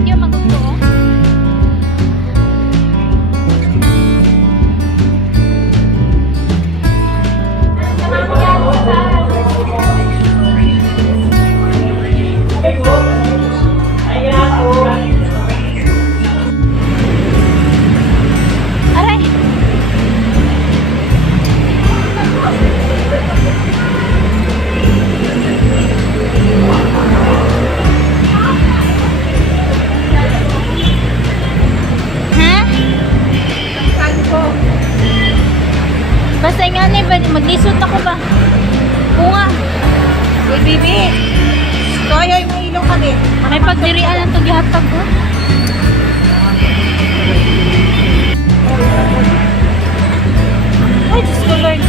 video magugto. Aray. Basta nga ni, maglisod ako ba? Bunga. Uy, bibi. Ito ay may ilong kami. May pagdirian ang tugihatag ko. Ay, Diyos ko Lord.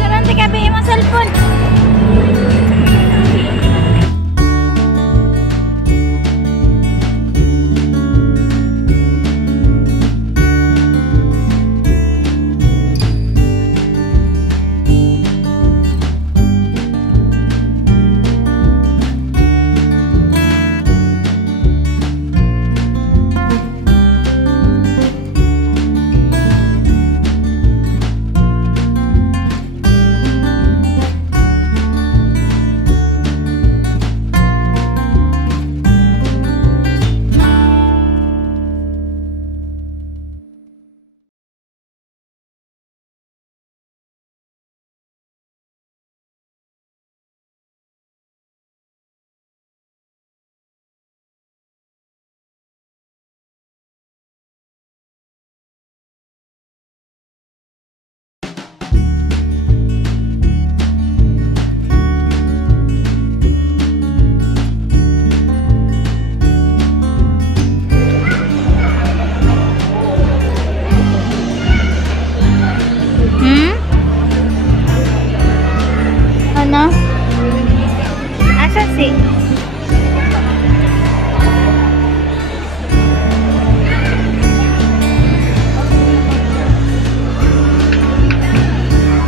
Sarante ka ba yung mga cellphone? Ano? Asan si?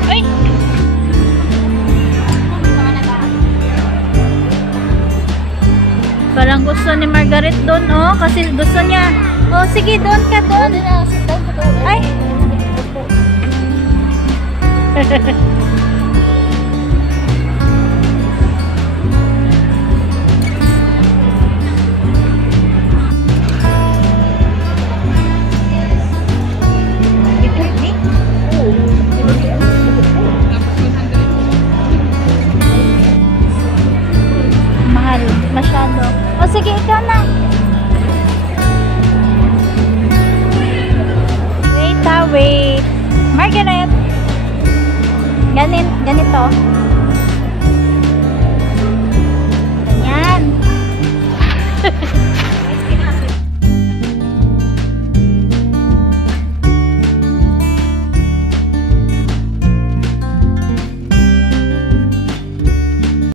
Ay! Parang gusto ni Margaret doon, oh. Kasi gusto niya. Oh, sige, doon ka, doon. Ay! Mahal, masyado. O sige, ikaw na. Wait. Margaret. Ganito. Ganyan.